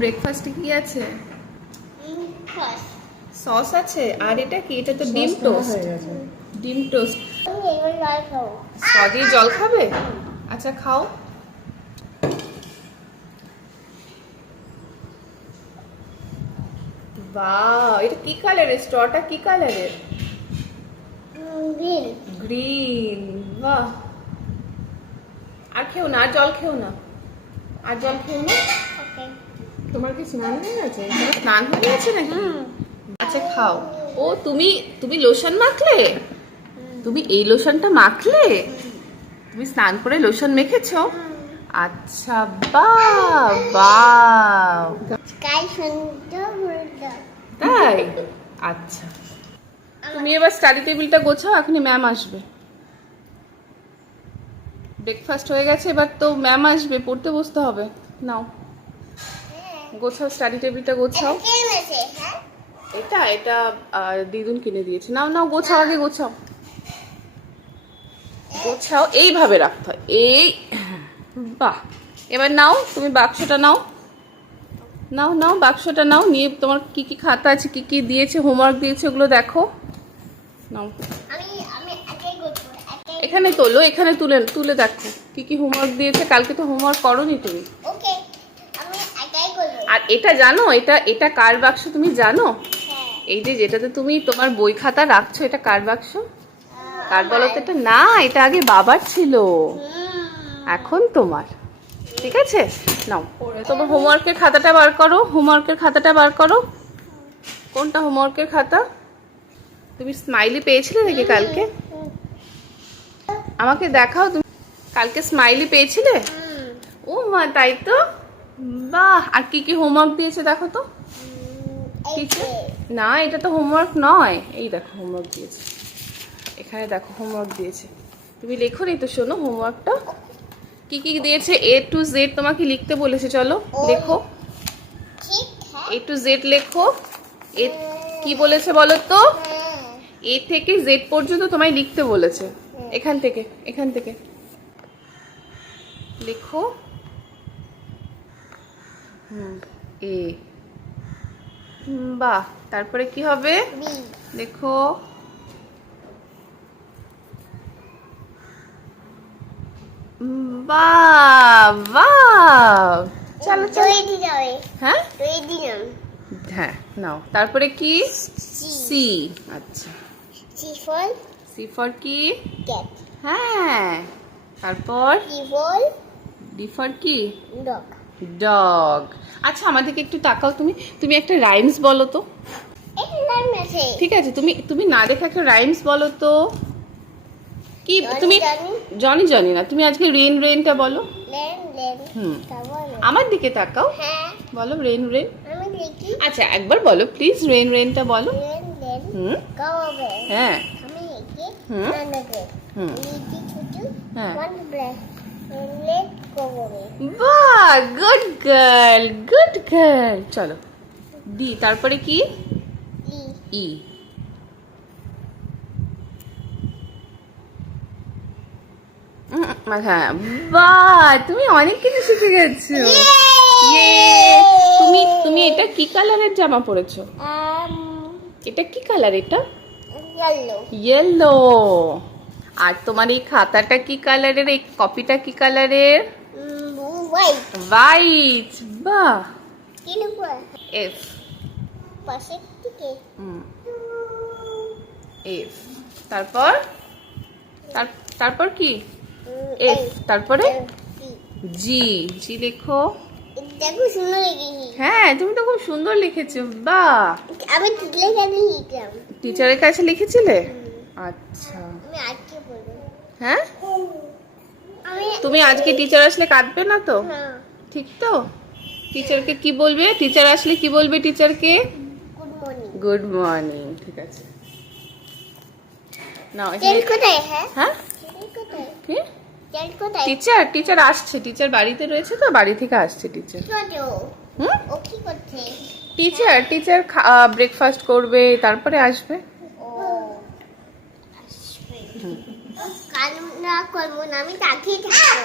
ব্রেকফাস্টে কি আছে? সস আছে? আর এটা কি? এটা তো ডিম টোস্ট। ডিম টোস্ট। দিয়ে জল খাবে। আচ্ছা খাও। বাহ এটা কি কালারের স্ট্রটা কি কালারের গ্রিন গ্রিন বাহ। আর খেও না আর জল খেও না। আর জল খেও না? ওকে তোমার কি স্নান হয়ে গেছে? স্নান হয়ে গেছে নাকি? আচ্ছা খাও। ও তুমি তুমি লোশন মাখলে? তুমি এই লোশনটা মাখলে? তুমি স্নান করে লোশন মেখেছো? আচ্ছা বাহ বাহ। স্কাই সুন্দর সুন্দর তাই? আচ্ছা। তুমি এবার স্টাডি টেবিলটা গোছাও এখনই ম্যাম আসবে। ব্রেকফাস্ট হয়ে গেছে এবার তো ম্যাম আসবে পড়তে বসতে হবে। নাও। গোছাও স্টাডি টেবিলটা গোছাও। এনেছে? হ্যাঁ? এটা এটা দিদুন কিনে দিয়েছে। নাও নাও গোছাও আগে গোছাও। গোছাও এইভাবে রাখতে হয়। এই বাহ। এবার নাও তুমি বাক্সটা নাও। নাও নাও বাক্সটা নাও। নিয়ে তোমার কি কি খাতা আছে কি কি দিয়েছে হোমওয়ার্ক দিয়েছে ওগুলো দেখো। নাও। আমি আমি একাই করব একাই এখানে তোলো এখানে তুলে তুলে দেখো। কি কি হোমওয়ার্ক দিয়েছে কালকে তো হোমওয়ার্ক করনি তুমি ওকে আমি একাই করব আর এটা জানো এটা এটা কার বাক্স তুমি জানো? হ্যাঁ। এই যে যেটাতে তুমি তোমার বই খাতা রাখছো এটা কার বাক্স? কার বলো তো এটা? না এটা আগে বাবার ছিল। এখন তোমার। ঠিক আছে? নাও। তোমার হোমওয়ার্কের খাতাটা বার করো হোমওয়ার্কের খাতাটা বার করো। কোনটা হোমওয়ার্কের খাতা? তুমি স্মাইলি পেয়েছিলে নাকি কালকে? আমাকে দেখাও তুমি কালকে স্মাইলি পেয়েছিলে? ও মা তাই তো? বাহ আর কি কি হোমওয়ার্ক দিয়েছে দেখো তো? কিছু না এটা তো হোমওয়ার্ক নয়। এই দেখো হোমওয়ার্ক দিয়েছে। এখানে দেখো হোমওয়ার্ক দিয়েছে। তুমি লেখো নি তো শোনো হোমওয়ার্কটা কি কি দিয়েছে? এ টু জেড তোমাকে লিখতে বলেছে চলো লেখো। এ টু জেড লেখো। এ কি বলেছে বলো তো? এ থেকে জেড পর্যন্ত তোমায় লিখতে বলেছে। এখান থেকে এখান থেকে। লেখো। এ বাহ তারপরে কি হবে? দেখো। উম, বাহ বাহ। চলো চলো। দই দি যাবে হ্যাঁ? হ্যাঁ নাও। তারপরে কি? সি সি আচ্ছা। সি ফর সি ফর কি? হ্যাঁ। তারপর? ফর ডি ফর কি? ডগ ডগ আচ্ছা আমাদেরকে একটু তাকাও তুমি। তুমি একটা রাইমস বলো তো। ঠিক আছে তুমি তুমি না দেখে একটা রাইমস বলো তো। কি তুমি জনি। জনি না তুমি আজকে রেন রেনটা বলো। হুম। আমার দিকে তাকাও। হ্যাঁ। বলো রেন রেন আচ্ছা একবার বলো প্লিজ রেন রেনটা বলো। হুম। হ্যাঁ। হুম। হুম। হ্যাঁ। বাহ গুড গার্ল গুড গার্ল চলো ডি তারপরে কি? E. ই হ্যাঁ বাহ তুমি অনেক কিছু শিখে গেছো। তুমি তুমি এটা কি কালারের জামা পরেছো? Um এটা কি কালার এটা? yellow. ইয়েলো আর তোমার এই খাতাটা কি কালারের? এই কপিটা কি কালারের? হোয়াইট বাহ! এফ এফ তারপর? তার- তারপর কি? এফ তারপরে? জি জি লেখো। হ্যাঁ তুমি তো খুব সুন্দর লিখেছো বাহ! আমি টিচারের কাছে লিখেছিলে? আচ্ছা। হ্যাঁ? তুমি আজকে টিচার আসলে কাঁদবে না তো? ঠিক তো? টিচারকে কি বলবে? টিচার আসলে কি বলবে টিচারকে গুড মর্নিং ঠিক আছে। নাও হ্যাঁ? হ্যাঁ? কোথায়? কি? টিচার টিচার আসছে। টিচার বাড়িতে রয়েছে তো? বাড়ি থেকে আসছে টিচার হুম? ও কি টিচার টিচার ব্রেকফাস্ট করবে তারপরে আসবে। ও আসবে কাল না করব না আমি তাকিয়ে থাকব